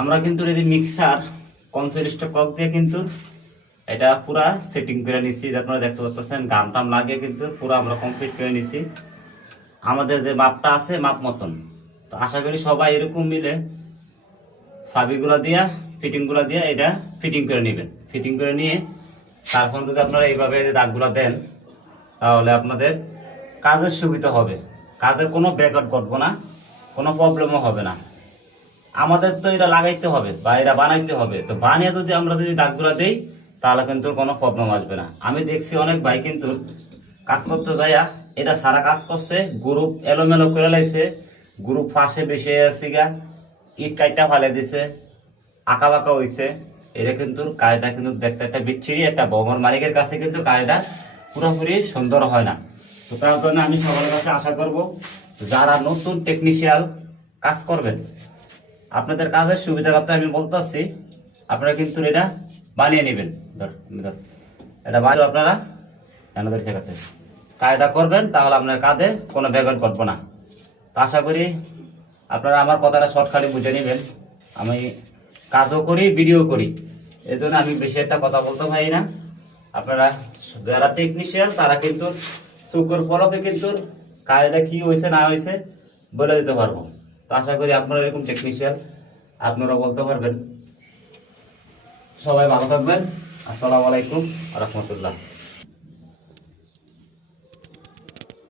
আমরা কিন্তু এই যে মিক্সার 45টা কক দিয়ে কিন্তু এটা পুরা সেটিং করে নিছি। আপনারা দেখতে পাচ্ছেন গাম টাম লাগে কিন্তু পুরো আমরা কমপ্লিট করে নিছি আমাদের যে মাপটা আছে মাপ মতন। তো আশা করি সবাই এরকম মিলে চাবিগুলা দিয়া ফিটিংগুলা দিয়া এটা ফিটিং করে নেবেন। ফিটিং করে নিয়ে তারপর যদি আপনারা এইভাবে দাগগুলা দেন তাহলে আপনাদের কাজের সুবিধা হবে, কাজের কোনো ব্যাকআউট ঘটবে না, কোনো প্রবলেমও হবে না। আমাদের তো এটা লাগাইতে হবে বা এটা বানাইতে হবে, তো বানিয়ে যদি আমরা যদি দাগগুলা দেই তাহলে কিন্তু কোনো প্রবলেম আসবে না। আমি দেখছি অনেক ভাই কিন্তু কাজ করতে যাইয়া এটা সারা কাজ করছে, গ্রুপ এলোমেলো করে লাইছে, গ্রুপ ফাঁসে বেশি আছে গা, ইট কাইটা ফালে দিছে, আঁকা বাঁকা হয়েছে। এটা কিন্তু কাজটা কিন্তু দেখতে একটা বিচ্ছিরি, একটা ভবন মালিকের কাছে কিন্তু কাজটা পুরোপুরি সুন্দর হয় না। তো তার জন্য আমি সবার কাছে আশা করব যারা নতুন টেকনিশিয়াল কাজ করবেন, আপনাদের কাজের সুবিধা করতে আমি বলতেছি আপনারা কিন্তু এটা বানিয়ে নেবেন। এটা বানিয়ে আপনারা কাজটা করবেন তাহলে আপনার কাজে কোনো ব্যাঘাত ঘটবে না। তো আশা করি আপনারা আমার কথাটা শর্টকাটে বুঝে নেবেন। আমি কাজও করি, ভিডিও করি, এই জন্য আমি বেশি একটা কথা বলতে পারি না। আপনারা যারা টেকনিশিয়ান তারা কিন্তু চোখের পলকে কিন্তু কাজটা কি হয়েছে না হয়েছে বলে দিতে পারবো। তো আশা করি আপনারা এরকম টেকনিশিয়ান আপনারা বলতে পারবেন। সবাই ভালো থাকবেন। আসসালামু আলাইকুম রহমতুল্লাহ।